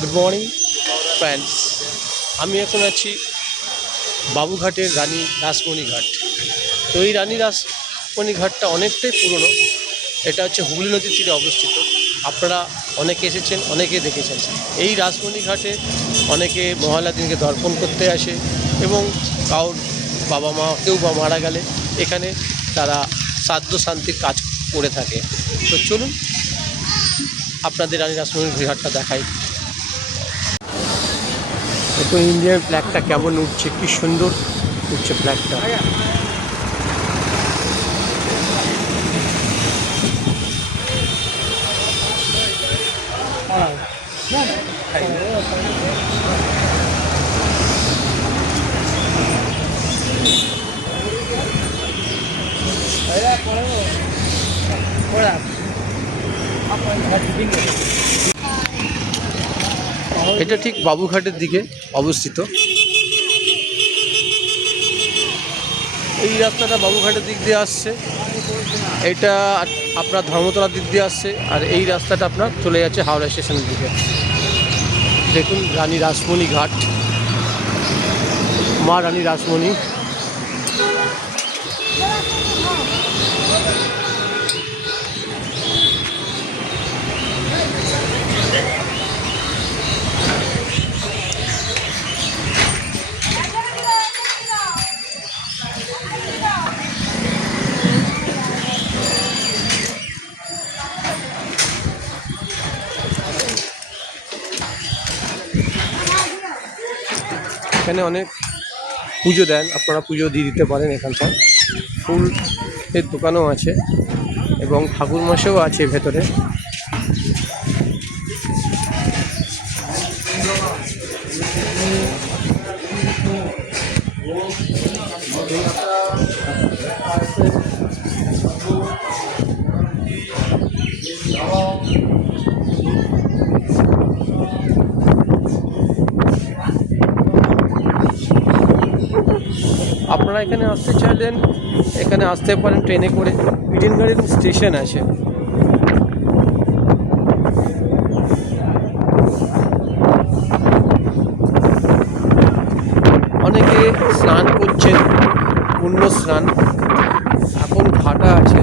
Good morning friends. আমি এখন আছি বাবুঘাটের রানী রাসমণি ঘাট। তো এই রানী রাসমণি ঘাটটা অনেকটাই পুরনো। এটা হচ্ছে হুগলি নদীর তীরে অবস্থিত। আপনারা অনেকে এসেছেন, অনেকে দেখেছেন। এই রাসমণি ঘাটে অনেকে মহালয়ার দিনকে দর্পণ করতে আসে এবং কারোর বাবা মা কেউ বা মারা গেলে এখানে তারা শ্রাদ্ধ শান্তির কাজ করে থাকে। তো চলুন আপনাদের রানী রাসমণি ঘাটটা দেখাই। দেখুন ইন্ডিয়ান ফ্ল্যাগটা কেমন উঠছে, কি সুন্দর উঠছে ফ্ল্যাগটা। এটা ঠিক বাবুঘাটের দিকে অবস্থিত। এই রাস্তাটা বাবুঘাটের দিক দিয়ে আসছে, এটা আপনার ধর্মতলার দিক দিয়ে আসছে, আর এই রাস্তাটা আপনার চলে যাচ্ছে হাওড়া স্টেশনের দিকে। দেখুন রানী রাসমণি ঘাট, মা রানী রাসমণি। এখানে অনেক পুজো দেন, আপনারা পুজো দিয়ে দিতে পারেন। এখানটায় ফুলের দোকানও আছে এবং ঠাকুর মশাইও আছে ভেতরে। আপনারা এখানে আসতে চাইলেন, এখানে আসতে পারেন ট্রেনে করে। ইডেন গার্ডেন স্টেশন আছে। অনেকে স্নান করছেন, পুণ্য স্নান। এখন ভাটা আছে।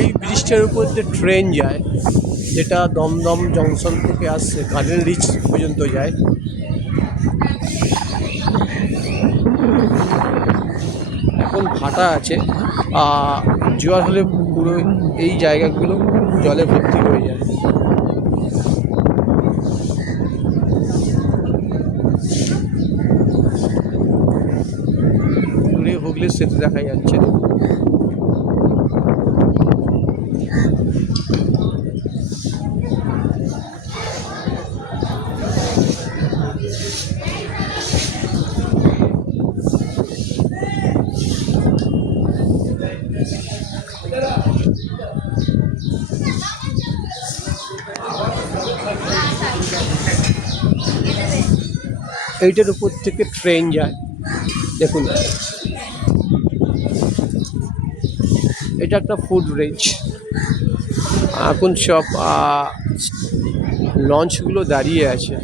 এই ব্রিজটার উপর যে ট্রেন যায়, যেটা দমদম জংশন থেকে আসছে গার্ডেন রিচ পর্যন্ত যায়। এখন ভাটা আছে, জোয়ার হলে পুরো এই জায়গাগুলো জলে ভর্তি হয়ে যায়। দূরে হুগলির সেতু দেখা যাচ্ছে। এইটার উপর থেকে ট্রেন যায়। দেখুন এটা একটা ফুড ব্রিজ। এখন সব লঞ্চগুলো দাঁড়িয়ে আছে।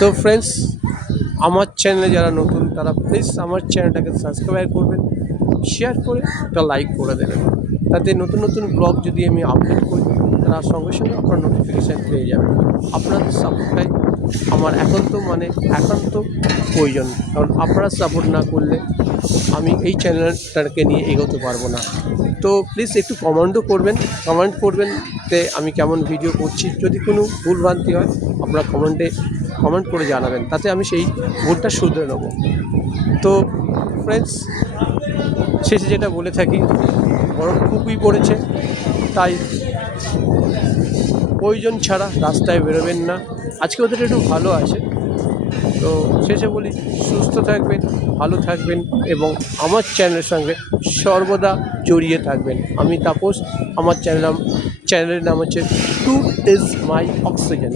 তো ফ্রেন্ডস, আমার চ্যানেলে যারা নতুন তারা প্লিজ আমার চ্যানেলটাকে সাবস্ক্রাইব করবেন, শেয়ার করে একটা লাইক করে দেবেন। তাতে নতুন নতুন ব্লগ যদি আমি আপলোড করি তার সঙ্গে সঙ্গে আপনার নোটিফিকেশান পেয়ে যাবেন। আপনাদের সাপোর্টটাই আমার একান্ত প্রয়োজন, কারণ আপনারা সাপোর্ট না করলে আমি এই চ্যানেলটাকে নিয়ে এগোতে পারবো না। তো প্লিজ একটু কমেন্ট করবেন যে আমি কেমন ভিডিও করছি। যদি কোনো ভুলভ্রান্তি হয় আপনারা কমেন্ট করে জানাবেন, তাতে আমি সেই ভুলটা শুধরে নেব। তো ফ্রেন্ডস, শেষে যেটা বলে থাকি, গরম খুবই পড়েছে, তাই প্রয়োজন ছাড়া রাস্তায় বেরোবেন না। আজকে ওদের একটু ভালো আছে, তো শেষে বলি, সুস্থ থাকবেন, ভালো থাকবেন এবং আমার চ্যানেলের সঙ্গে সর্বদা জড়িয়ে থাকবেন। আমি তাপস, আমার চ্যানেলের নাম হচ্ছে ট্রুথ ইজ মাই অক্সিজেন।